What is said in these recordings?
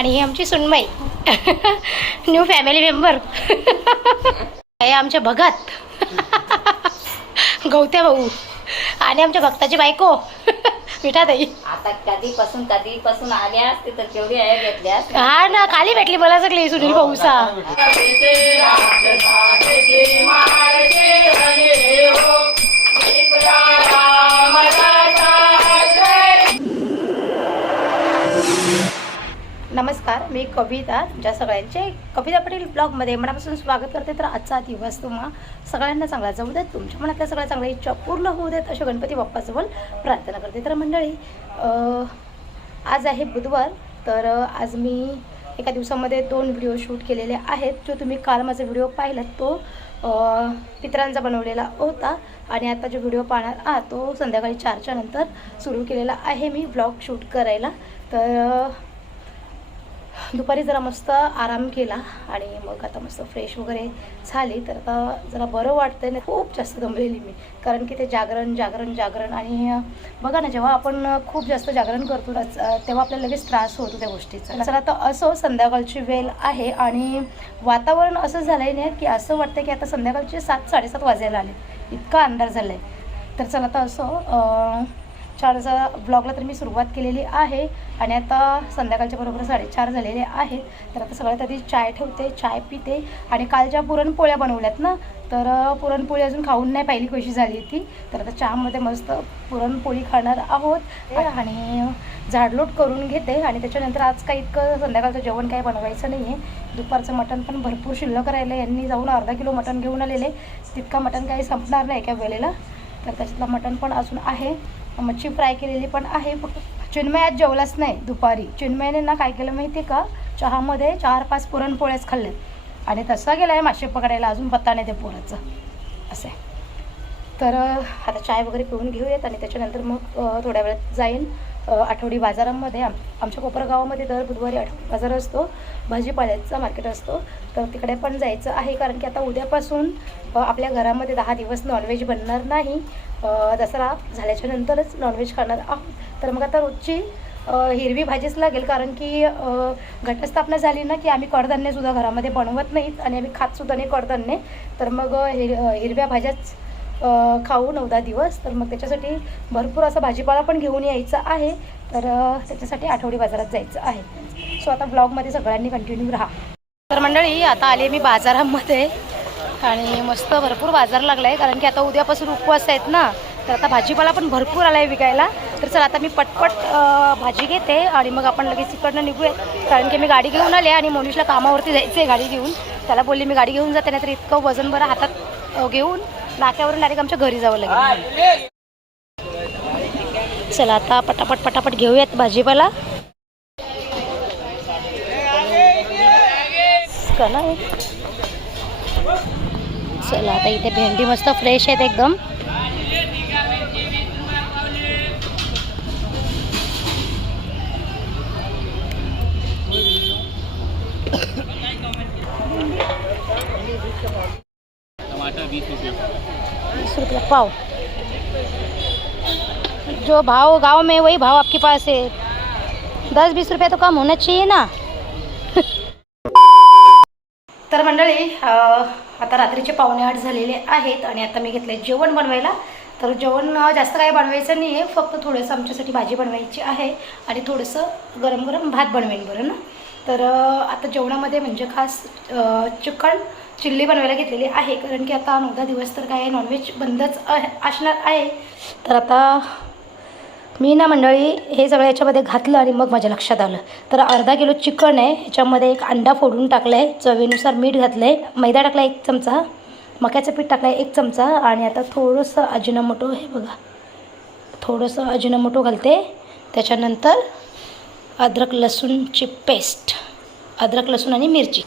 आणि ही आमची सुनबाई. न्यू फॅमिली मेंबर हे आमचे भगत. गौत्या भाऊ. आणि आमच्या भक्ताची बायको. मिठाताई आता कधीपासून कधीपासून आल्या असते तर केवढी आहे घेतल्या. हा ना खाली भेटली मला सगळी सुनील भाऊसा नमस्कार मी कविता तुमच्या सगळ्यांचे कविता पाटील ब्लॉगमध्ये मनापासून स्वागत करते. तर आजचा दिवस तुम्हा सगळ्यांना चांगला जाऊ देत तुमच्या मनातल्या सगळ्या चांगल्या इच्छा पूर्ण होऊ देत अशा गणपती बाप्पाजवळ प्रार्थना करते. तर मंडळी आज आहे बुधवार तर आज मी एका दिवसामध्ये दोन व्हिडिओ शूट केलेले आहेत. जो तुम्ही काल माझा व्हिडिओ पाहिला तो पित्रांचा बनवलेला होता. आणि आता जो व्हिडिओ पाहणार आहात तो संध्याकाळी चारच्या नंतर सुरू केलेला आहे मी ब्लॉग शूट करायला. तर दुपारी जरा मस्त आराम केला आणि मग आता मस्त फ्रेश वगैरे झाली. तर आता जरा बरं वाटतंय. ना खूप जास्त दमलेली मी. कारण की ते जागरण जागरण जागरण आणि बघा ना जेव्हा आपण खूप जास्त जागरण करतो तेव्हा आपल्याला लगेच त्रास होतो त्या गोष्टीचा. तर आता असं संध्याकाळची वेळ आहे आणि वातावरण असं झालं आहे ना की असं वाटतं की आता संध्याकाळचे सात साडेसात वाजायला आले. इतका अंधार झाला आहे तर चला आता असं चारचा ब्लॉगला तर मी सुरुवात केलेली आहे आणि आता संध्याकाळच्या बरोबर साडेचार झालेले आहेत. तर आता सगळ्यात आधी चाय ठेवते चाय पिते आणि काल ज्या पुरणपोळ्या बनवल्यात ना तर पुरणपोळी अजून खाऊन नाही पाहिली कशी झाली ती. तर आता चहामध्ये मस्त पुरणपोळी खाणार आहोत आणि झाडलोट करून घेते आणि त्याच्यानंतर आज काही इतकं संध्याकाळचं जेवण काही बनवायचं नाही आहे दुपारचं मटण पण भरपूर शिल्लक राहिलं यांनी जाऊन अर्धा किलो मटण घेऊन आलेले. तितका मटण काही संपणार नाही एका वेळेला. तर त्याच्यातलं मटण पण अजून आहे. मच्छी फ्राय केलेली पण आहे. फक्त चिन्मय आज जेवलाच नाही दुपारी. चिन्मयने ना काय केलं माहिती आहे का? चहामध्ये चार पाच पुरणपोळ्याच खाल्ल्यात. आणि तसा गेला आहे मासे पकडायला. अजून पत्ता नाही ते पोराचं. असं आहे. तर आता चाय वगैरे पिऊन घेऊयात आणि त्याच्यानंतर मग थोड्या वेळात जाईन. आठवडी बाजारामध्ये आम आमच्या कोपरगावामध्ये दर बुधवारी आठवडी बाजार असतो. भाजीपाल्याचा मार्केट असतो. तर तिकडे पण जायचं आहे कारण की आता उद्यापासून आपल्या घरामध्ये दहा दिवस नॉनव्हेज बनणार नाही. दसरा झाल्याच्या नंतरच नॉनव्हेज खाणार आहोत. तर मग आता रोजची हिरवी भाजीच लागेल कारण की घटस्थापना झाली ना की आम्ही कडधान्यसुद्धा घरामध्ये बनवत नाहीत आणि आम्ही खातसुद्धा नाही कडधान्य. तर मग हिर हिरव्या भाज्याच खाऊ नऊ दहा दिवस तर मग त्याच्यासाठी भरपूर असा भाजीपाला पण घेऊन यायचा आहे. तर त्याच्यासाठी आठवडी बाजारात जायचं आहे. सो आता ब्लॉगमध्ये सगळ्यांनी कंटिन्यू राहा. तर मंडळी आता आले मी बाजारामध्ये. आणि मस्त भरपूर बाजार लागला आहे कारण की आता उद्यापासून उपवास आहेत ना. तर आता भाजीपाला पण भरपूर आला आहे विकायला. तर चला आता मी पटपट भाजी घेते आणि मग आपण लगेच तिकडनं निघूयात. कारण की मी गाडी घेऊन आले आणि मोनिशला कामावरती जायचं आहे गाडी घेऊन. त्याला बोलली मी गाडी घेऊन जाते नाहीतर इतकं वजन बरं हातात घेऊन नाक्यावरून डायरेक्ट आमच्या घरी जावं लागेल. चला आता पटापट पटापट घेऊयात भाजीपाला. चला आता इथे भेंडी मस्त फ्रेश आहेत एकदम. पाव जो भाव गांव में वही भाव आपके पास है। दस बीस रुपया तो कम होना चाहिए ना। तर मंडळी आता रात्रीचे पावणे आठ झालेले आहेत आणि आता मी घेतले जेवण बनवायला. तर जेवण जास्त काही बनवायचं नाही आहे फक्त थोडंसं आमच्यासाठी भाजी बनवायची आहे आणि थोडंसं गरम गरम भात बनवेन बरं ना. तर आता जेवणामध्ये म्हणजे खास चिकन चिल्ली बनवायला घेतलेली आहे. कारण की आता नऊ दहा दिवस तर काय नॉनव्हेज बंदच असणार आहे. तर आता मी ना मंडळी हे सगळं याच्यामध्ये घातलं आणि मग माझ्या लक्षात आलं. तर अर्धा किलो चिकन आहे. ह्याच्यामध्ये एक अंडा फोडून टाकलं आहे चवीनुसार मीठ घातलं आहे मैदा टाकला एक चमचा. मक्याचं पीठ टाकलं आहे एक चमचा. आणि आता थोडंसं अजिनोमोटो हे बघा. थोडंसं अजिनोमोटो घालते. त्याच्यानंतर अद्रक लसूणची पेस्ट अद्रक लसूण आणि मिरची.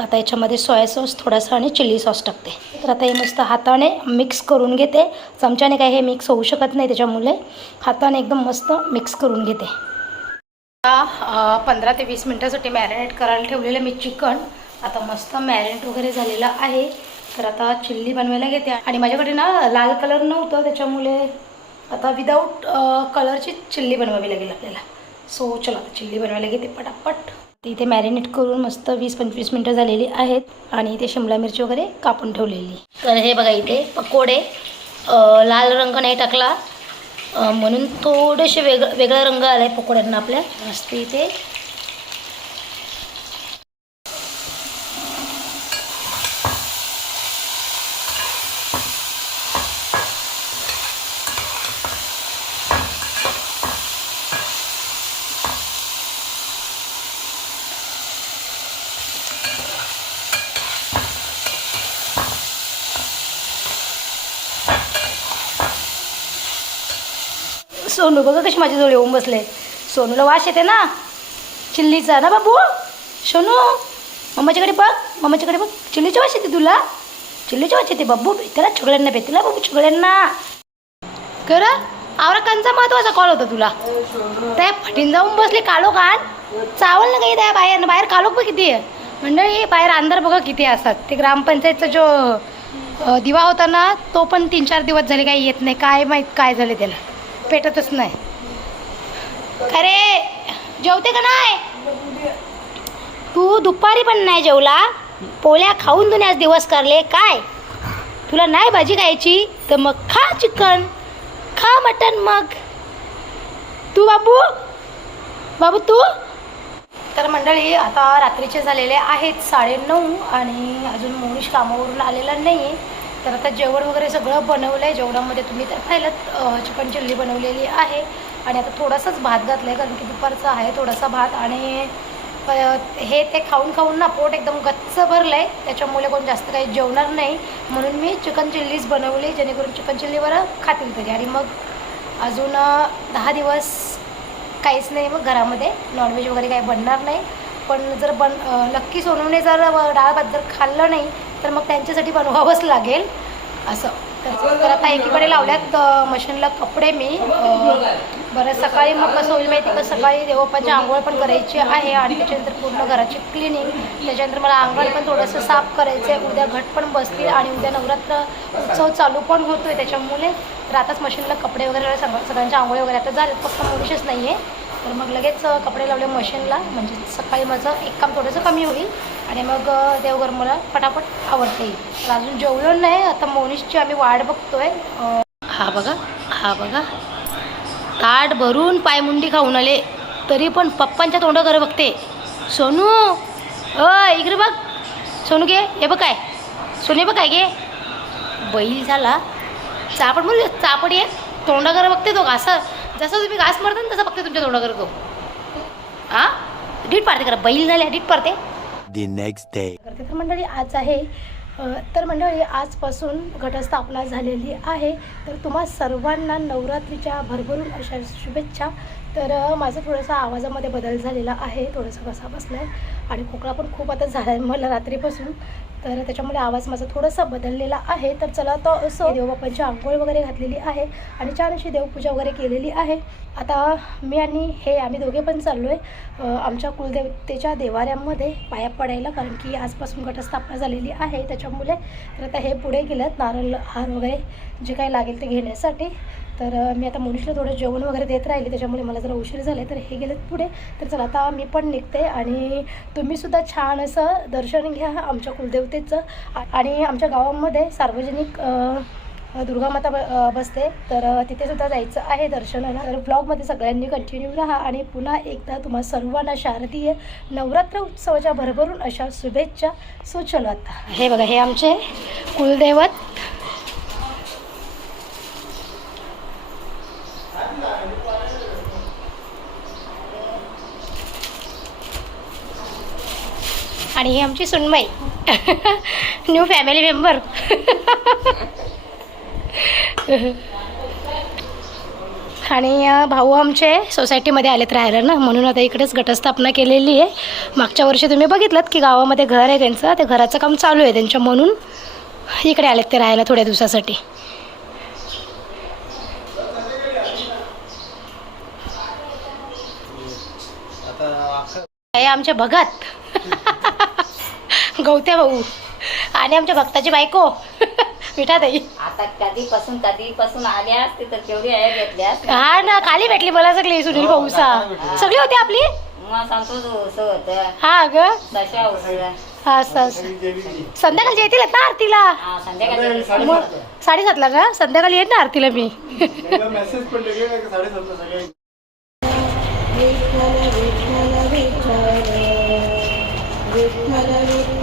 आता याच्यामध्ये सोया सॉस थोडासा आणि चिली सॉस टाकते. तर आता हे मस्त हाताने मिक्स करून घेते. चमच्याने काय हे मिक्स होऊ शकत नाही त्याच्यामुळे. हाताने एकदम मस्त मिक्स करून घेते. आता पंधरा ते वीस मिनटासाठी मॅरिनेट करायला ठेवलेलं मी चिकन. आता मस्त मॅरिनेट वगैरे झालेलं आहे. तर आता चिल्ली बनवायला घेते. आणि माझ्याकडे ना लाल कलर नव्हतं त्याच्यामुळे आता विदाऊट कलरची चिल्ली बनवावी लागेल आपल्याला. सो चला आता चिल्ली बनवायला घेते पटापट. ती इथे मॅरिनेट करून मस्त वीस पंचवीस मिनटं झालेली आहेत आणि इथे शिमला मिरची वगैरे कापून ठेवलेली. तर हे बघा इथे पकोडे लाल रंग नाही टाकला. म्हणून थोडेसे वेग वेगळा रंग आला आहे पकोड्यांना आपल्या. मस्त इथे सोनू बघा कशी माझ्याजवळ येऊन बसले. सोनूला वास येते ना. चिल्लीचा ना बाबू? सोनू मम्माच्याकडे बघ मम्माच्याकडे बघ. चिल्लीची वास येते तुला? चिल्लीची वास येते बाबू भेटेला छोगळ्यांना भेटला बाबू छोगळ्यांना कर आवरा कंचा महत्त्वाचा कॉल होता तुला. त्या फटीन जाऊन बसले कालो कान. चावल ना काही त्या बाहेर बाहेर कालोक बघ किती आहे. मंडळी बाहेर अंधार बघा किती असतात. ते ग्रामपंचायतचा जो दिवा होता ना तो पण तीन चार दिवस झाले काही येत नाही. काय माहीत काय झाले त्याला. पेटतच नाही. अरे जेवते का नाही? तू दुपारी पण नाही जेवला? पोळ्या खाऊन तुने आज दिवस करले काय? तुला नाही भाजी खायची तर मग खा चिकन. खा मटन मग. तू बाबू? बाबू तू? तर मंडळी आता रात्रीचे झालेले आहेत साडेनऊ आणि अजून मोनिश कामावरून आलेला नाही आहे तर आता जेवण वगैरे सगळं बनवलं आहे जेवणामध्ये तुम्ही तर पाहिलं चिकन चिल्ली बनवलेली आहे. आणि आता थोडासाच भात घातला आहे कारण की दुपारचा आहे थोडासा भात. आणि हे ते खाऊन खाऊन ना पोट एकदम गच्च भरलं आहे त्याच्यामुळे कोण जास्त काही जेवणार नाही. म्हणून मी चिकन चिल्लीच बनवली जेणेकरून चिकन चिल्लीवर खातील तरी. आणि मग अजून दहा दिवस काहीच नाही मग घरामध्ये. नॉनव्हेज वगैरे काही बनणार नाही. पण जर बन नक्की सोनूने जर डाळ भात जर खाल्लं नाही तर मग त्यांच्यासाठी बनवावंच लागेल. असं. तर आता एकीकडे लावल्यात मशीनला कपडे मी. बरं सकाळी मग कसं होईल माहिती का? सकाळी देवोपाची आंघोळ पण करायची आहे आणि त्याच्यानंतर पूर्ण घराची क्लिनिंग त्याच्यानंतर मला अंगण पण थोडंसं साफ करायचं आहे उद्या घट पण बसतील आणि उद्या नवरात्र उत्सव चालू पण होतो आहे त्याच्यामुळे. तर आताच मशीनला कपडे वगैरे सगळं सगळ्यांच्या आंघोळ वगैरे आता झाले फक्त मनुष्यच नाही आहे तर मग लगेच कपडे लावले मशीनला. म्हणजे सकाळी माझं एक काम थोडंसं कमी होईल आणि मग देवघर मला पटापट आवडता. येईल तर अजून जेवलो नाही. आता मोनिशची आम्ही वाट बघतोय. हा बघा हा बघा. ताट भरून पायमुंडी खाऊन आले. तरी पण पप्पांच्या तोंडाकडे बघते. सोनू अ इकडे बघ. सोनू घे हे बघ काय. सोनू बघ काय घे बैल झाला. चापड म्हणजे चापड ये. तोंडाकडे बघते तो असं जसं तुम्ही घास मारता ना तसं बघते तुमच्या तोंडाकडे तो हा? डीट पाडते करा बैल झाल्या डीट पाडते. Day. करते तर मंडळी आज आहे तर मंडळी आजपासून घटस्थापना झालेली आहे. तर तुम्हा सर्वांना नवरात्रीच्या भरभरून अशा शुभेच्छा. तर माझा थोडासा आवाजामध्ये बदल झालेला आहे. थोडासा कसा बसला आहे आणि खोकला पण खूप आता झाला आहे मला रात्रीपासून. तर त्याच्यामुळे आवाज माझा थोडासा बदललेला आहे. तर चला तो असं देवबापांची आंघोळ वगैरे घातलेली आहे आणि छान अशी देवपूजा वगैरे केलेली आहे. आता मी आणि हे आम्ही दोघे पण चाललो आहे आमच्या कुलदेवतेच्या देवाऱ्यांमध्ये पाया पडायला कारण की आजपासून घटस्थापना झालेली आहे. त्याच्यामुळे तर आता हे पुढे गेलं नारळ हार वगैरे जे काही लागेल ते घेण्यासाठी. तर मी आता मनुष्यला थोडं जेवण वगैरे देत राहिले त्याच्यामुळे मला जरा उशीर झाले तर हे गेलेत पुढे. तर चला आता मी पण निघते आणि तुम्हीसुद्धा छान असं दर्शन घ्या आमच्या कुलदेवते संस्थेचं आणि आमच्या गावामध्ये सार्वजनिक दुर्गा दुर्गामाता ब बसते. तर तिथे सुद्धा जायचं आहे दर्शनाला. तर ब्लॉगमध्ये सगळ्यांनी कंटिन्यू राहा आणि पुन्हा एकदा तुम्हा सर्वांना शारदीय नवरात्र उत्सवाच्या भरभरून अशा शुभेच्छा सो हे बघा हे आमचे कुलदैवत. आणि ही आमची सुनमई न्यू फॅमिली मेंबर आणि भाऊ आमचे सोसायटीमध्ये आलेत राहायला ना म्हणून आता इकडेच घटस्थापना केलेली आहे. मागच्या वर्षी तुम्ही बघितलं की गावामध्ये घर आहे त्यांचं ते घराचं काम चालू आहे त्यांच्या म्हणून. इकडे आलेत ते राहायला थोड्या दिवसासाठी. हे आमचे भगत. गवत्या भाऊ. आणि आमच्या भक्ताची बायको. मिठाताई आता कधीपासून कधीपासून आल्या असते तर केवढी आहे घेतल्या असत्या. हा ना खाली भेटली मला सगळी सुनील भाऊसा. सगळी होती आपली? मग सांगतो तू उसं होतं. हा ग. तशा हा संध्याकाळची येतील ना आरतीला? हा संध्याकाळी साडेसातला. का? संध्याकाळी येत ना आरतीला मी. मेसेज पडले की साडेसातला सगळे?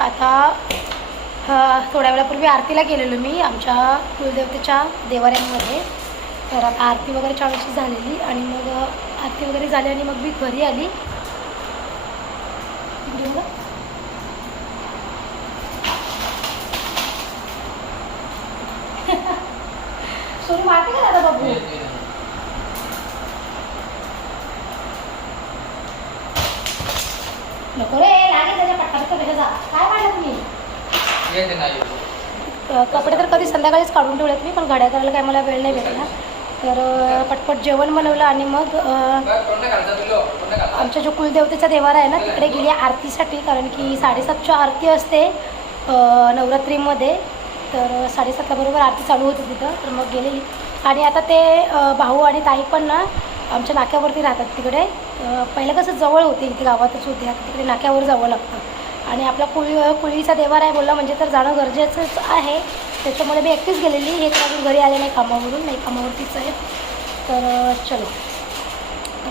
आता थोड्या वेळापूर्वी आरतीला गेलेलो मी आमच्या कुलदेवतेच्या देवाऱ्यांमध्ये. तर आता आरती वगैरे चाळीशी झालेली आणि मग आरती वगैरे झाली आणि मग मी घरी आली इकडे बघा. सोनू मारते का दादा बाबू नको रे लागेल त्याच्या कशाचा काय तुम्ही कपडे तर कधी संध्याकाळीच काढून ठेवलेत मी पण घड्या करायला काय मला वेळ नाही भेटला तर पटपट जेवण बनवलं आणि मग आमच्या जो कुलदेवतेचा देवारा आहे ना तिकडे गेली आरतीसाठी कारण की साडेसातच्या आरती असते नवरात्रीमध्ये. तर साडेसातला बरोबर आरती चालू होती तिथं तर मग गेलेली. आणि आता ते भाऊ आणि ताई पण ना आमच्या नाक्यावरती राहतात तिकडे. पहिलं कसं जवळ होते इथे गावातच होते. आता तिकडे नाक्यावर जावं लागतं. आणि आपला कुळी कुळीचा देवार आहे बोलला म्हणजे तर जाणं गरजेचंच आहे. त्याच्यामुळे मी एकटीच गेलेली. हे तर अजून घरी आले नाही कामावरून. नाही कामावरतीच आहे. तर चलो.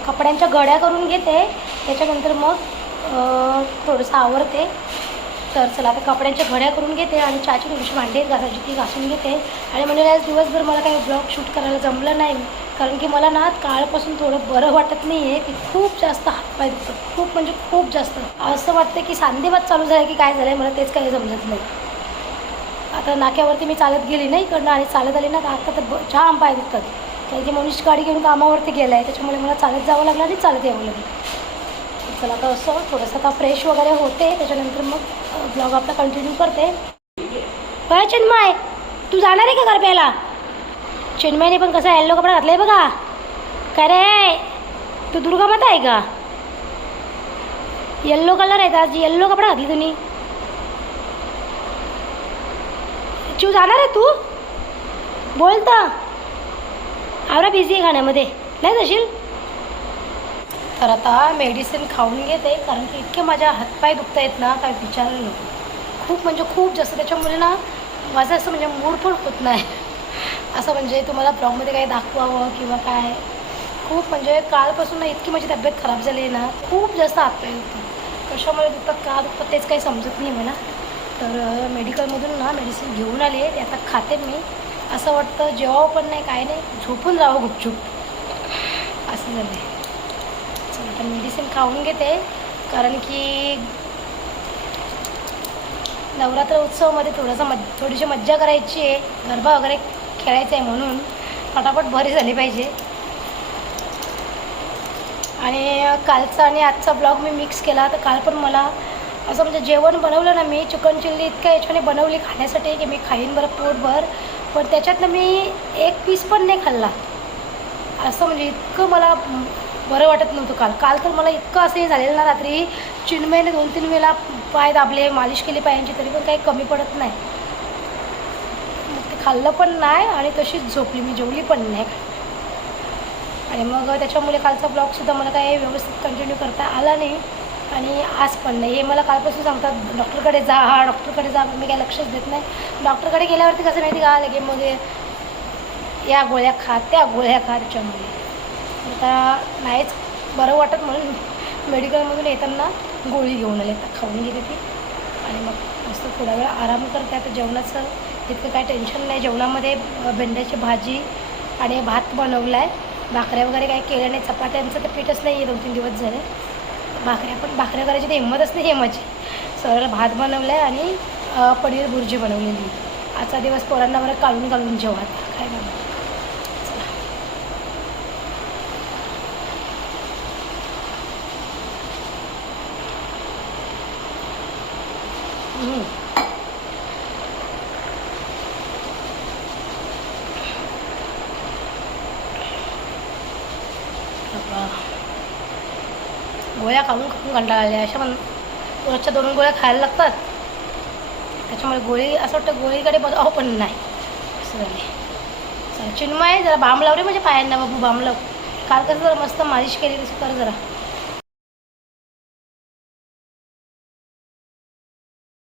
कपड्यांच्या गड्या करून घेते. त्याच्यानंतर मग थोडंसं आवरते. तर चला आता कपड्यांच्या घड्या करून घेते आणि चहाची थोडीशी भांडी घासायची ती घासून घेते. आणि म्हणजे आज दिवसभर मला काही ब्लॉग शूट करायला जमलं नाही कारण की मला ना काळपासून थोडं बरं वाटत नाही आहे की खूप जास्त हातपाय दुखतात. खूप म्हणजे खूप जास्त. असं वाटतं की सांधेवात चालू झालं की काय झालं आहे मला तेच काही समजत नाही. आता नाक्यावरती मी चालत गेली नाही इकडनं आणि चालत आली ना आता तर छान जाम पाय दुखतात. कारण की मनुष्य गाडी घेऊन कामावरती गेला आहे त्याच्यामुळे मला चालत जावं लागलं आणि चालत यावं लागलं. चला आता असं थोडंसं आता फ्रेश वगैरे होते त्याच्यानंतर मग ब्लॉग आपला कंटिन्यू करते. होय चिन्मय तू जाणार आहे का गरब्याला चिन्मयने पण कसा येल्लो कपडा घातलाय बघा. काय रे? तू दुर्गा माता आहे का? येल्लो कलर आहे आज. येल्लो कपडा घातली तुम्ही. चिव जाणार आहे तू? बोल तर. आवरा बिझी आहे खाण्यामध्ये. नाही जाशील? तर आता मेडिसिन खाऊन घेते कारण की इतके माझ्या हातपाय दुखत आहेत ना काय विचारलं नको. खूप म्हणजे खूप जास्त त्याच्यामुळे ना माझं असं म्हणजे मूड पण होत नाही. असं म्हणजे तुम्हाला ब्लॉगमध्ये काही दाखवावं किंवा काय. खूप म्हणजे कालपासून ना इतकी माझी तब्येत खराब झाली आहे ना खूप जास्त हातपाय दुखतात. कशामुळे दुखतात का दुखतात तेच काही समजत नाही मला. तर मेडिकलमधून ना मेडिसिन घेऊन आले ते आता खाते मी. असं वाटतं जेवावं पण नाही काय नाही झोपून जावं गुपचूप. असं झालं आहे आता मेडिसिन खाऊन घेते कारण की नवरात्र उत्सवामध्ये थोडंसं मज थोडीशी मज्जा करायची आहे गरबा वगैरे खेळायचा आहे म्हणून फटाफट भरी झाली पाहिजे. आणि कालचा आणि आजचा ब्लॉग मी मिक्स केला तर काल पण मला असं म्हणजे जेवण बनवलं ना मी चिकन चिल्ली इतक्या याच्याने बनवली खाण्यासाठी की मी खाईन बरं पोटभर पण त्याच्यातनं मी एक पीस पण नाही खाल्ला. असं म्हणजे इतकं मला बरं वाटत नव्हतं काल. काल तर मला इतकं असं हे झालेलं ना रात्री चिन्मयने दोन तीन वेळा पाय दाबले मालिश केली पायांची तरी पण काही कमी पडत नाही. मग ते खाल्लं पण नाही आणि तशीच झोपली मी जेवली पण नाही. आणि मग त्याच्यामुळे कालचा ब्लॉगसुद्धा मला काही व्यवस्थित कंटिन्यू करता आला नाही आणि आज पण नाही. हे मला कालपासून सांगतात डॉक्टरकडे जा हा डॉक्टरकडे जा. मी काही लक्षच देत नाही. डॉक्टरकडे गेल्यावरती कसं माहिती का लगे मग या गोळ्या खा त्या गोळ्या खा त्याच्यामुळे. आता नाहीच. बरं वाटत म्हणून मेडिकलमधून येताना गोळी घेऊन आले. तर खाऊन गेली ती. आणि मग मस्त थोडा वेळ आराम करते. आता जेवणाचं इतकं काय टेन्शन नाही. जेवणामध्ये भेंड्याची भाजी आणि भात बनवला आहे भाकऱ्या वगैरे काही केल्या नाही. चपात्यांचं तर पीठच नाही आहे दोन तीन दिवस झाले. भाकऱ्या पण भाकऱ्या करायची तर हिंमतच नाही आहे माझी सरळ भात बनवला आहे आणि पनीर भुर्जी बनवलेली. आजचा दिवस पोरांना बरं काढून काढून जेवा काय बनवलं चला हम्म. बाबा. गोळ्या खाऊन खाऊन कंटाळा आल्या अशा पण रोजच्या दोन गोळ्या खायला लागतात. त्याच्यामुळे गोळी असं वाटतं गोळीकडे बघावं पण नाही. असं झाले चिन्मय जरा बाम लाव रे म्हणजे पायांना. बाबू बाम लाव. काल कसं जरा मस्त मालिश केली तसं कर जरा.